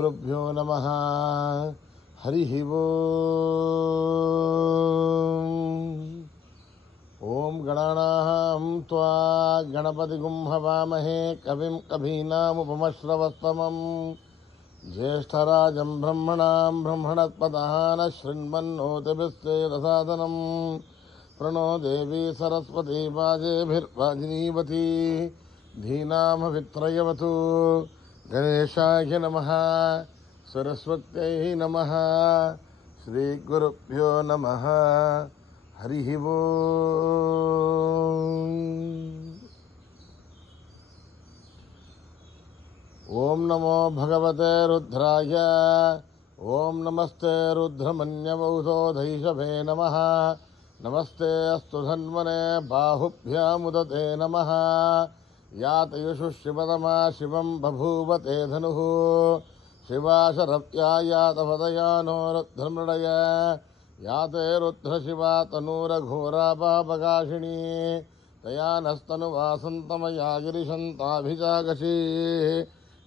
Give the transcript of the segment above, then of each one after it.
श्रीगुरुभ्यो नमः। हरिः ओम गणानां त्वा गणपतिगुं हवामहे कविं कवीनामुपमश्रवस्तमम् ज्येष्ठराजं ब्रह्मणां ब्रह्मणस्पतः शृण्वन्नोतिभिस्तेदसादनं प्रणो देवी सरस्वती वाजेभिर्वाजिनीवती धीनामभित्रयवतु। गणेशाय नमः, सरस्वत्यै नमः, श्रीगुरुभ्यो नमः। हरिः ओम नमो भगवते रुद्राय। ओम नमस्ते रुद्रमन्यवौधोधैषभे नमः। नमस्ते अस्तु धन्वने बाहुभ्यामुदते नमः। यातयुषु शिवतमा शिवं बभूवते धनुः। शिवाशरव्या यातपदयानो रुद्रमृडय। याते रुद्रशिवा तनूरघोरा पापकाशिनी। तया नस्तनुवासन्तमया गिरिशन्ताभिजागशी।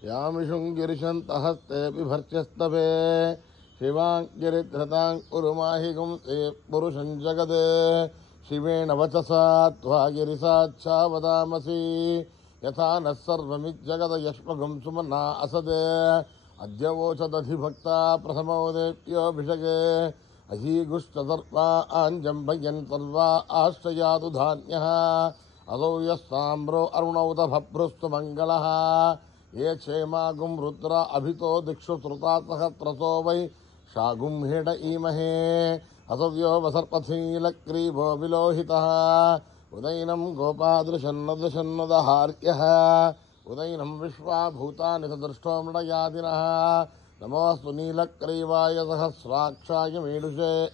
यामिषुं गिरिशन्तहस्ते बिभर्च्यस्तवे। शिवाङ्गिरिधृतां कुरुमाहिगुं ते पुरुषं जगदे। शिवेन वचसा त्वा गिरिसाच्छा वदामसि। यथा नः सर्वमिज्जगदयष्मगुं सुमना असदे। अद्य वोचदधिभक्ता प्रथमोदेप्योऽभिषगे। अहीगुष्टसर्वा आञ्जम्भयन् सर्वा आश्रयातु धान्यः। असौ यः साम्रो अरुणौत भभ्रुस्तु मङ्गलः। ये क्षेमागुं रुद्र अभितो दिक्षु श्रुता सहस्रसो वै शागुं हेड ईमहे। असव्यो वसर्पथीलक्रीवो विलोहितः। उदैनं गोपादृशन्नदृशन्नदहार्यः। उदैनं विश्वाभूतानि सदृष्टो मृडयादिनः। नमोऽस्तु नीलक्रीवाय सहस्राक्षाय मीडुषे।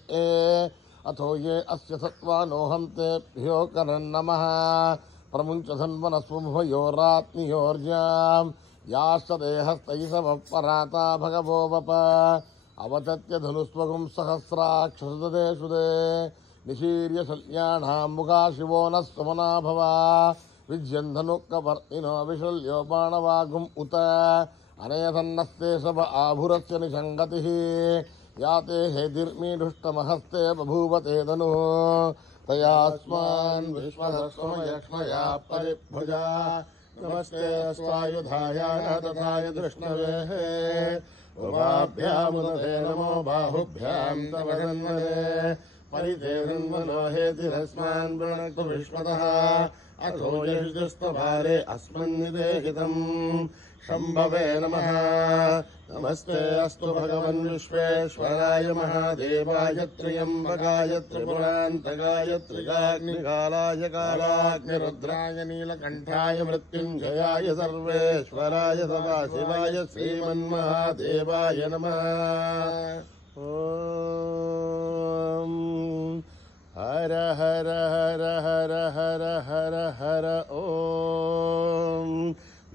अथो ये अस्य सत्त्वानोऽहं तेभ्यो करन्नमः। प्रमुञ्चधन्वनस्वुभयोरात्मयोर्जां याश्च देहस्तैसवपराता भगवो वप। अवतत्य धनुस्वगुं सहस्राक्षसदे शुदे। निशीर्य शल्याणां मुखा शिवो नः सुमना भवा। विज्यन्धनुक्कवर्तिनो विशल्यो बाणवागुम् उत। अनेधन्नस्ते सब आभुरस्य निषङ्गतिः। याते हेतिर्मीढुष्टमहस्ते बभूवते धनुः। तयास्मान् विश्वधर्षमयक्ष्मया परिभुजा। नमस्ते स्वायुधाय तथाय धृष्णवेः। उभाभ्यामुदते नमो बाहुभ्यां तव धन्वने। परिते धन्वनो हेतिरस्मान् वृणक्तु विश्वतः। अथो यजुस्तभारे अस्मन्निदेहितम् शम्भवे नमः। नमस्ते अस्तु भगवन् विश्वेश्वराय महादेवाय त्र्यम्बकाय त्रिपुरान्तकाय त्रिकाग्निकालाय कालाग्निरुद्राय नीलकण्ठाय मृत्युञ्जयाय सर्वेश्वराय सदाशिवाय श्रीमन्महादेवाय नमः। ॐ हर हर हर हर हर हर हर ॐ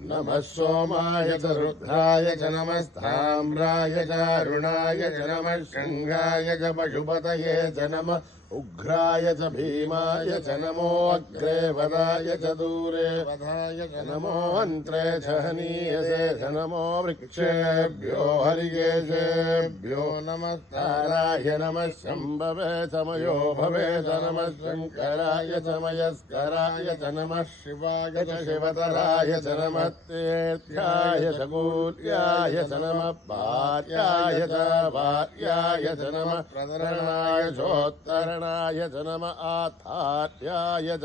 नमः सोमाय च रुद्राय च नमस्ताम्राय च अरुणाय च नमः शृङ्गाय च पशुपतये च नमः उग्राय च भीमाय च नमो अग्रे वदाय च दूरे वधाय च नमो अन्त्रे च हनीयसे च नमो वृक्षेभ्यो हरिकेशेभ्यो नमस्काराय नमः शम्भवे च मयो भवे च नमः शङ्कराय च मयस्कराय च नमः शिवाय च शिवतराय च नमः तेत्याय च कूल्याय च नमः भार्याय च भार्याय च नमः प्रतरणाय चोत्तरणाय च नमः आधार्याय च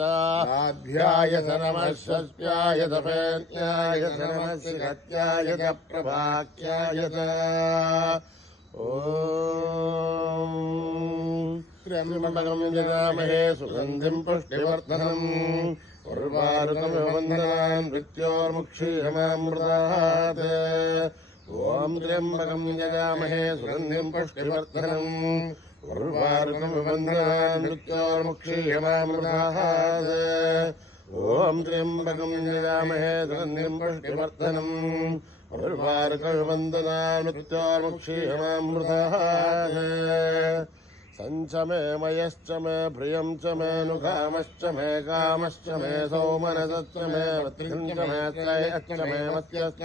आध्याय च नमः षष्ट्याय च पेन्याय च नमः शिखत्याय च प्रभाक्याय च। ॐ त्र्यम्बकं यजामहे सुगन्धिं पुष्टिवर्धनम् उर्वारुकमिव वन्दनान् मृत्योर्मुक्षीयमामृतात्। ॐ त्र्यम्बकं यजामहे सुगन्धिं पुष्टिवर्धनम् उर्वारुकमिव वन्दनान् मृत्योर्मुक्षीयमामृतात्। ॐ त्र्यम्बकं यजामहे सुगन्धिं पुष्टिवर्धनम् उर्वारुकमिव वन्दनान् मृत्योर्मुक्षीयमामृतात्। संच मे मयश्च मे प्रियं च मे नुकामश्च मे कामश्च मे सौमनसश्च मे मतिश्च मे त्रयश्च मे मत्यश्च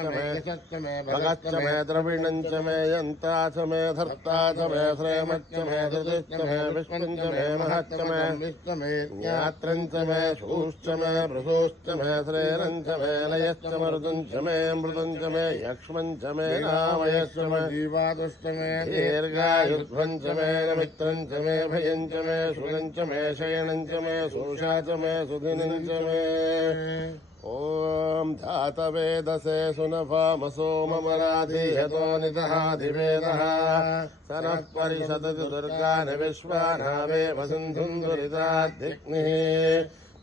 मे भगश्च मे द्रविणञ्च मे यन्ताच मे धर्ताच मे श्रेमश्च मे धृतिश्च मे विष्णुञ्च मे महश्च मे ज्ञात्रञ्च मे शूश्च मे भृशूश्च मे श्रेरञ्च मे लयश्च मरुदञ्च मे मृदञ्च मे यक्ष्मञ्च मे नामयश्च मे जीवादुश्च मे दीर्घायुध्वञ्च मे मित्रञ्च मे भयञ्च मे सुगञ्च मे शयनञ्च मे शोषा च मे सुदिनञ्च मे ॐ धातवेदसे सुनफामसो ममराधिहतो निदहाधिवेदः स नः परिषदति दुर्गानि विश्वानावेव सिन्धुम् दुरिताद्धिग्निः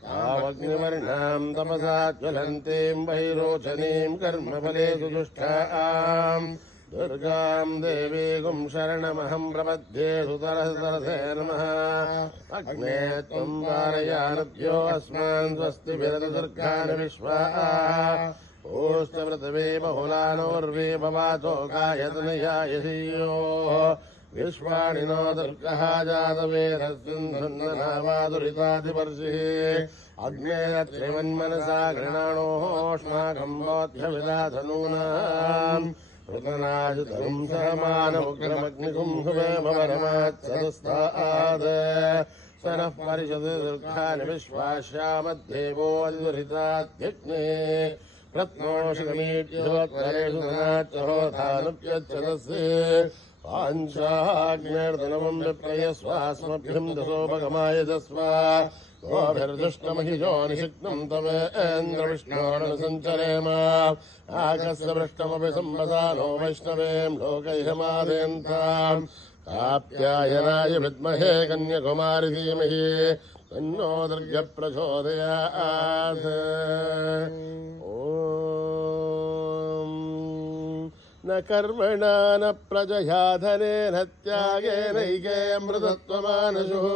तावग्निवर्णाम् तपसा ज्वलन्तीम् वैरोचनीम् कर्मफलेषु दुष्टाम् दुर्गाम् देवीगुम् शरणमहम् प्रपद्ये सुतरसरसे नमः अग्ने त्वम् वारयानभ्यो अस्मान् स्वस्ति विरत दुर्गानि विश्वा ओष्टपृथिवी बहुलानोर्वी भवातो गायतनयायसीयोः विश्वाणि नो दुर्गः जातवेदस्सिन्धुन्ननावादुरितादिवर्षिः अग्ने त्रिवन्मनसा गृणाणोऽस्माकम् बोध्यविदाधनूनाम् ऋतनाशुतम् सहमानमुग्रमग्निकुम्भवेमवरमात्सदस्ताद् स नः परिषदति दुर्गानि विश्वास्यामध्येवोऽधिरिताद्यग्ने रत्नोषितमीढ्योत्तरेषु धनाच्च होतानुप्यच्छदस्ये पाञ्चाग्नेर्धनमम् विप्रयस्वास्मभ्यम् दशोपगमायजस्व गोभिर्दुष्टमहिजो निषिक्तम् तवेन्द्रविष्णोर्नसञ्चरेम आकस्य पृष्ठमपि सम्मसानो वैष्णवेम् लोकैहमादयन्ताम् काप्यायनाय विद्महे कन्याकुमारि धीमहि तन्नो दुर्गः प्रचोदयात् न कर्मणा न प्रजया धनेन त्यागेनैके अमृतत्वमानशुः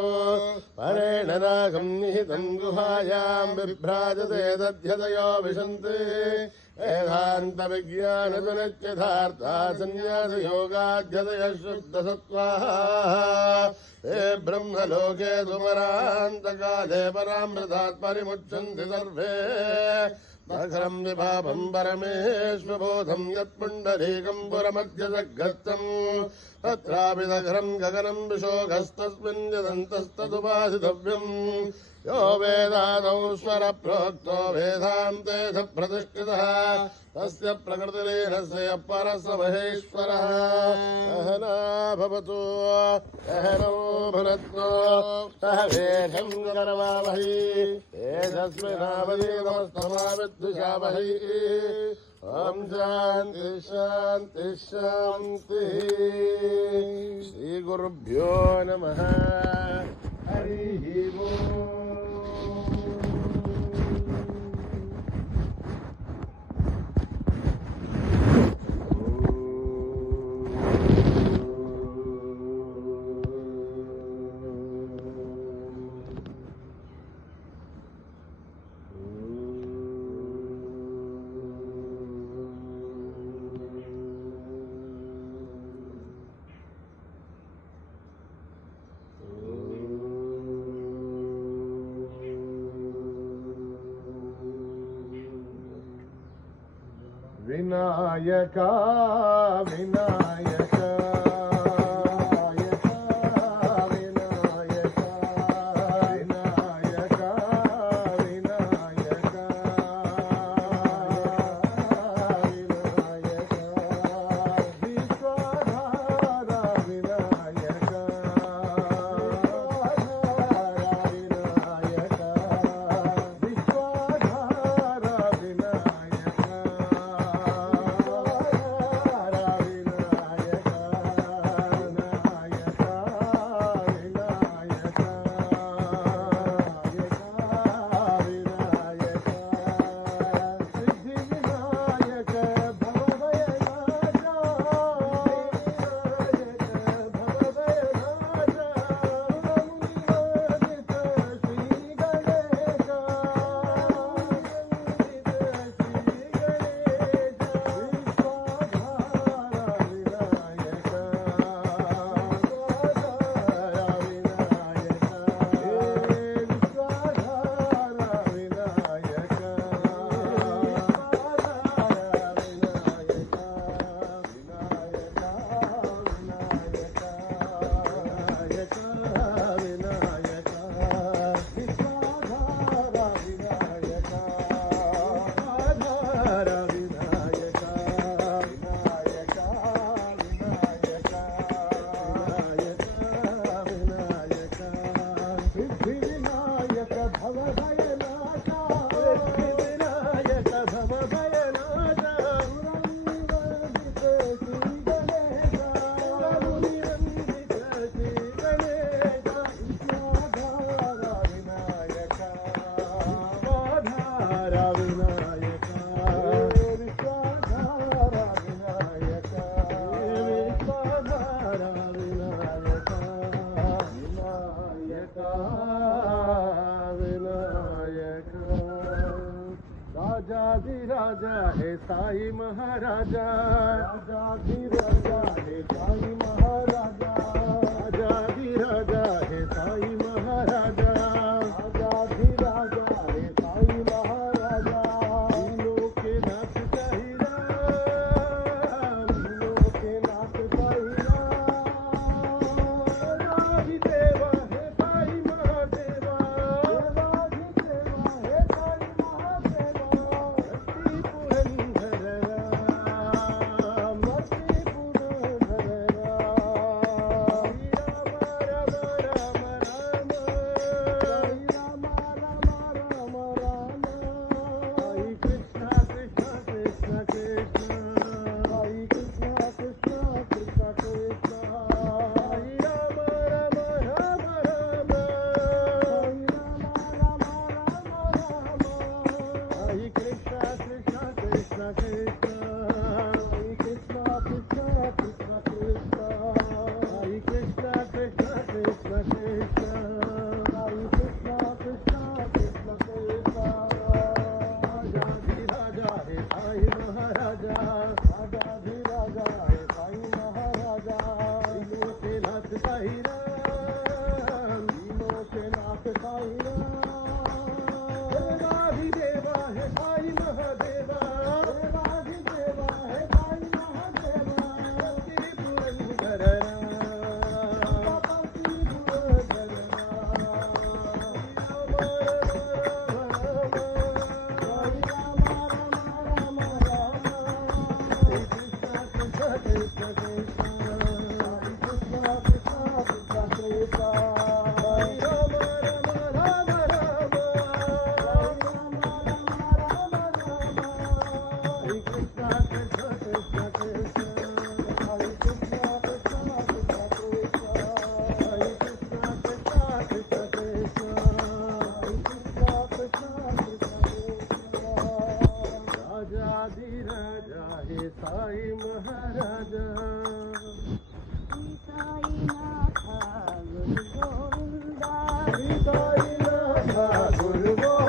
परेण नागम् निहितम् गुहायाम् विभ्राजते दध्यतयो विशन्ति वेदान्तविज्ञानगुणच्यथार्था सन्न्यासयोगाध्यतयः शुद्धसत्त्वाः ते ब्रह्मलोके सुपरान्तकाले परामृतात् परिमुच्यन्ति सर्वे नखरम् विभावम् परमेश्वबोधम् यत्पुण्डरीकम् पुरमध्यसग्गस्तम् तत्रापि नखरम् गगनम् विशोकस्तस्मिन् यदन्तस्तदुपासितव्यम् यो वेदादौ स्वरप्रोक्तो वेदान्ते स प्रतिष्ठितः तस्य प्रकृतिलीनस्य परः स महेश्वरः सहना भवतु सहनौ भुनक्तु सह वीर्यम् करवावहै तेजस्विनावधीतमस्तमाविद्विषावहै ॐ शान्ति शान्ति शान्तिः श्रीगुरुभ्यो नमः हरिः ओम् विनायका विनायका विनायक राजाधिराजा हे साई महाराजा राजाधिराजा हे साई महाराजा राजाधिराजा हे साई महाराजा राजाधिराजा हे साई महाराजा तीनों के नाथ साई राम तीनों के नाथ साई राम देवा हे साई महादेवा देवा हे साई महादेवा पुरंदर राम पुरंदर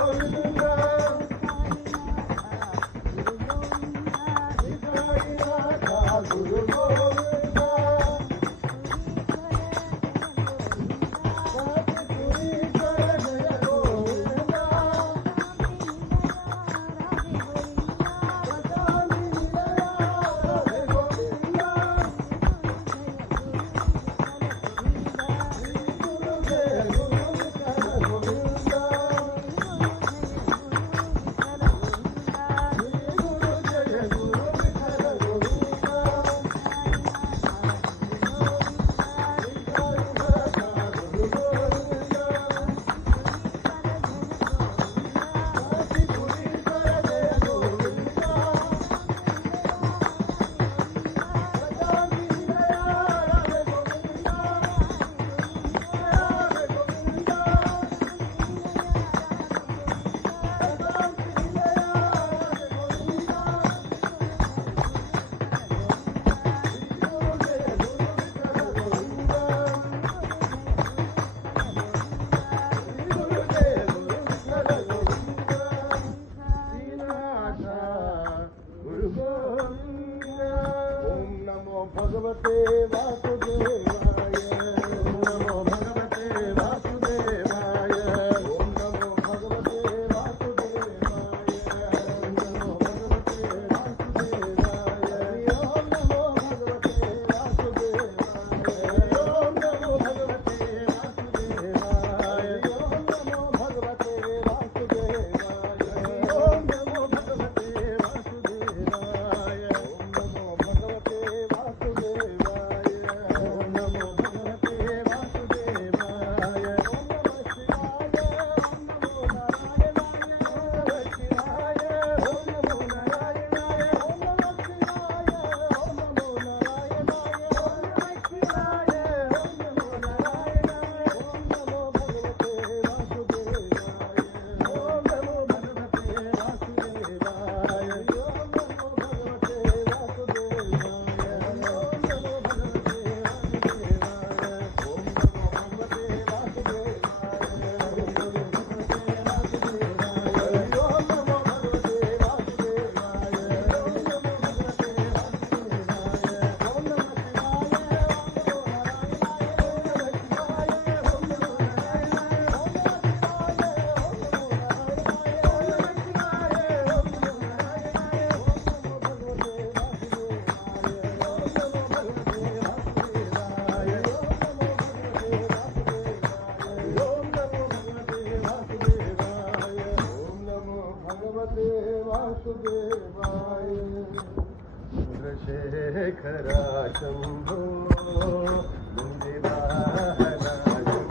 वासुदेवाय चन्द्रशेखरा शम्भो नन्दिवाहना शम्भो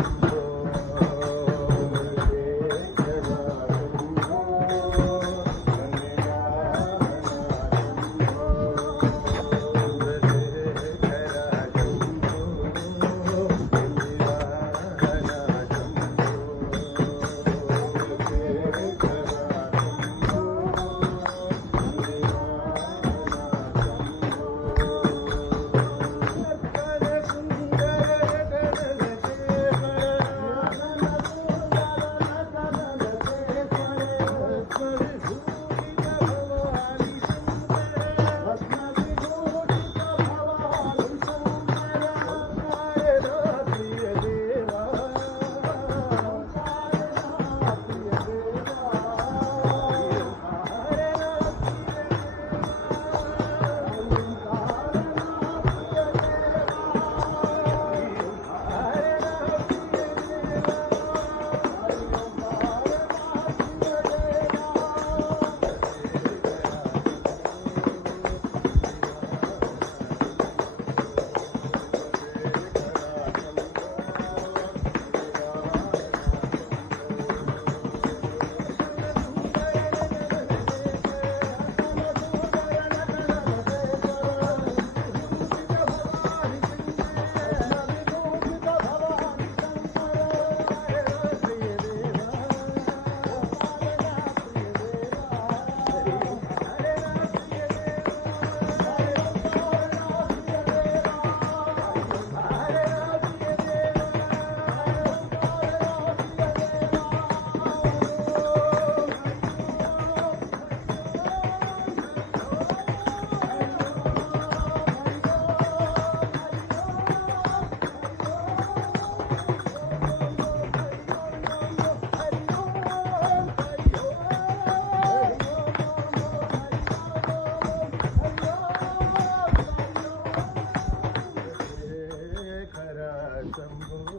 चन्द्रशेखरा शम्भो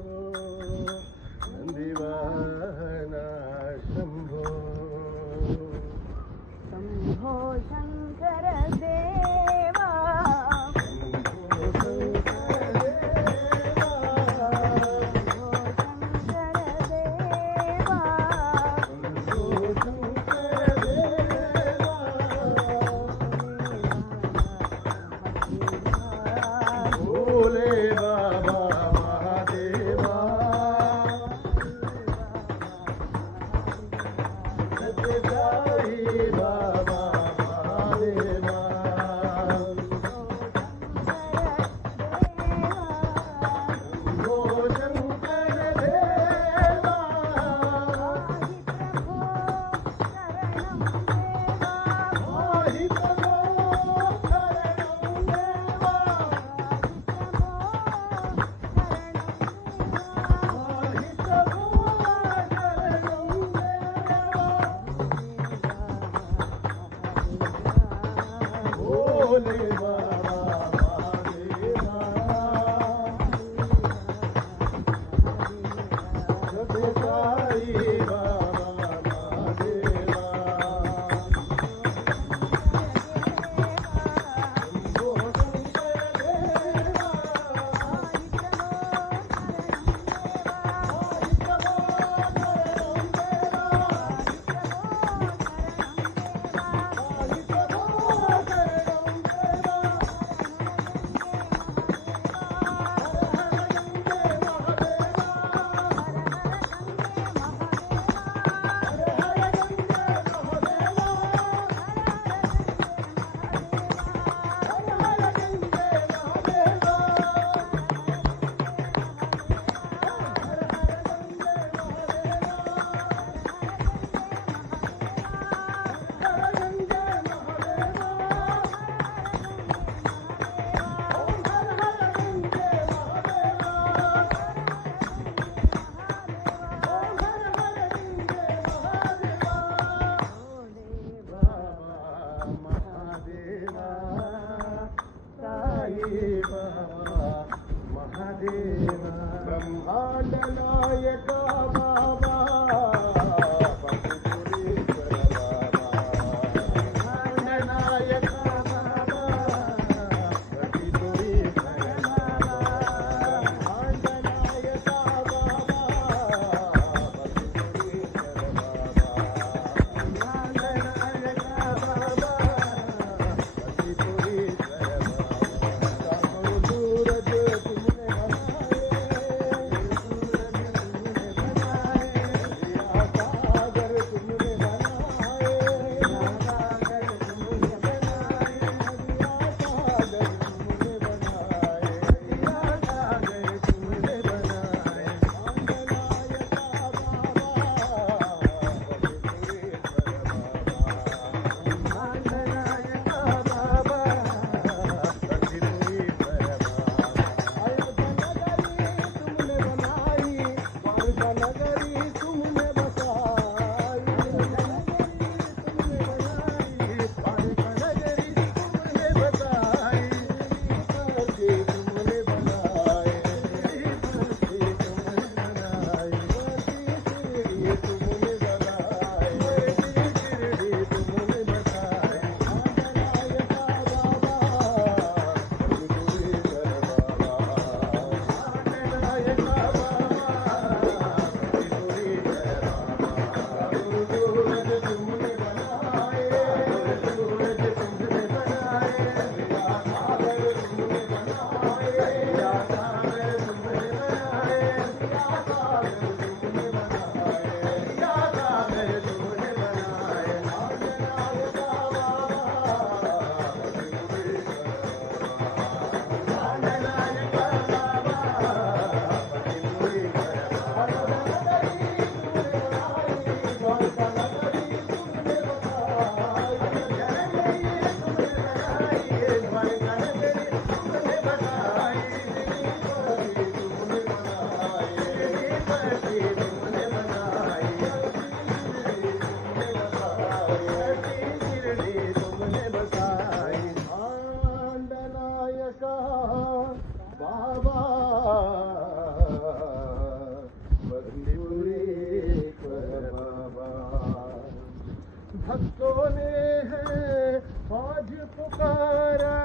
भक्तों ने है आज पुकारा,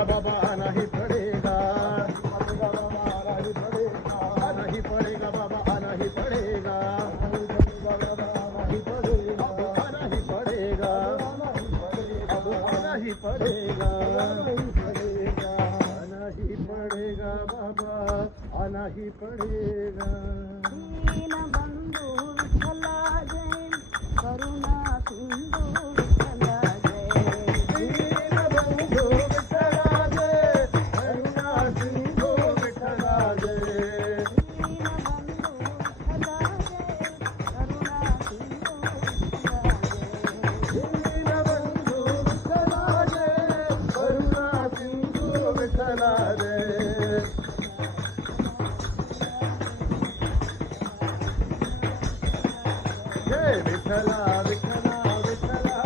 बाबा आना ही पड़ेगा, आना ही पड़ेगा बाबा, आना ही पड़ेगा, आना ही पड़ेगा, आना ही पड़ेगा, आना ही पड़ेगा, आना ही पड़ेगा बाबा, आना ही पड़ेगा। दीन बंधु विठला जय, करुणा सिंधु विठला जय, दीन बंधु विठला जय, करुणा सिंधु विठला जय, दीन बंधु विठला जय, करुणा सिंधु विठला जय, दीन बंधु विठला जय, करुणा सिंधु विठला जय। जय विठला विठला विठला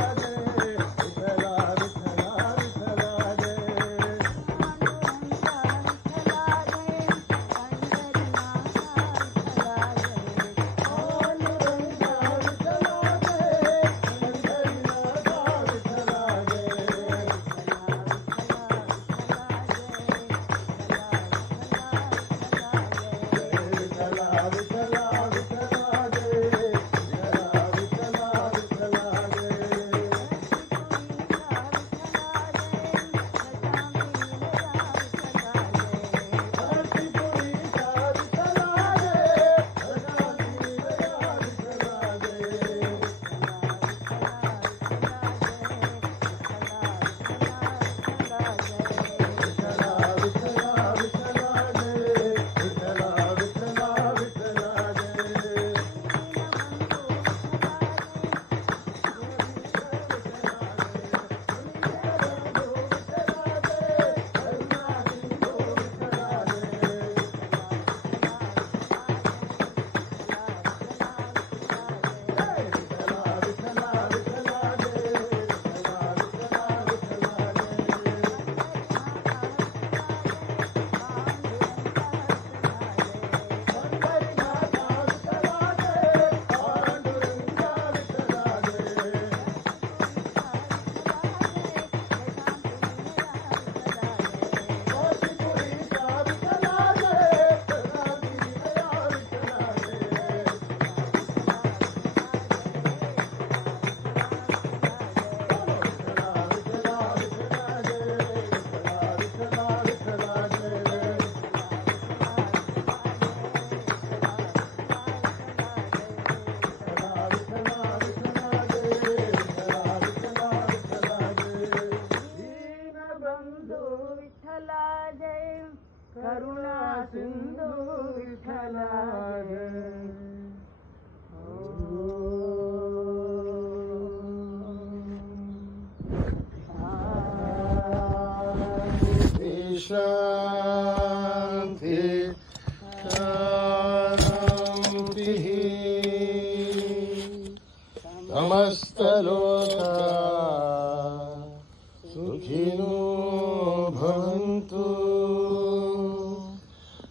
भवन्तु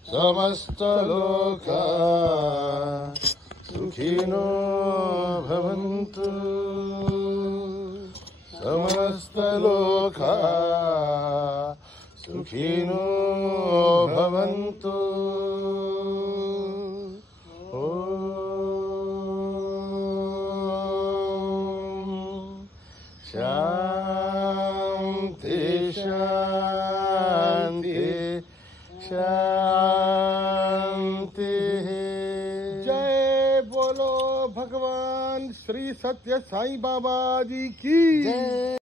समस्तलोका सुखिनो भवन्तु समस्तलोका सुखिनो भवन्तु शांति शांति शांति। जय बोलो भगवान श्री सत्य साईं बाबा जी की जय।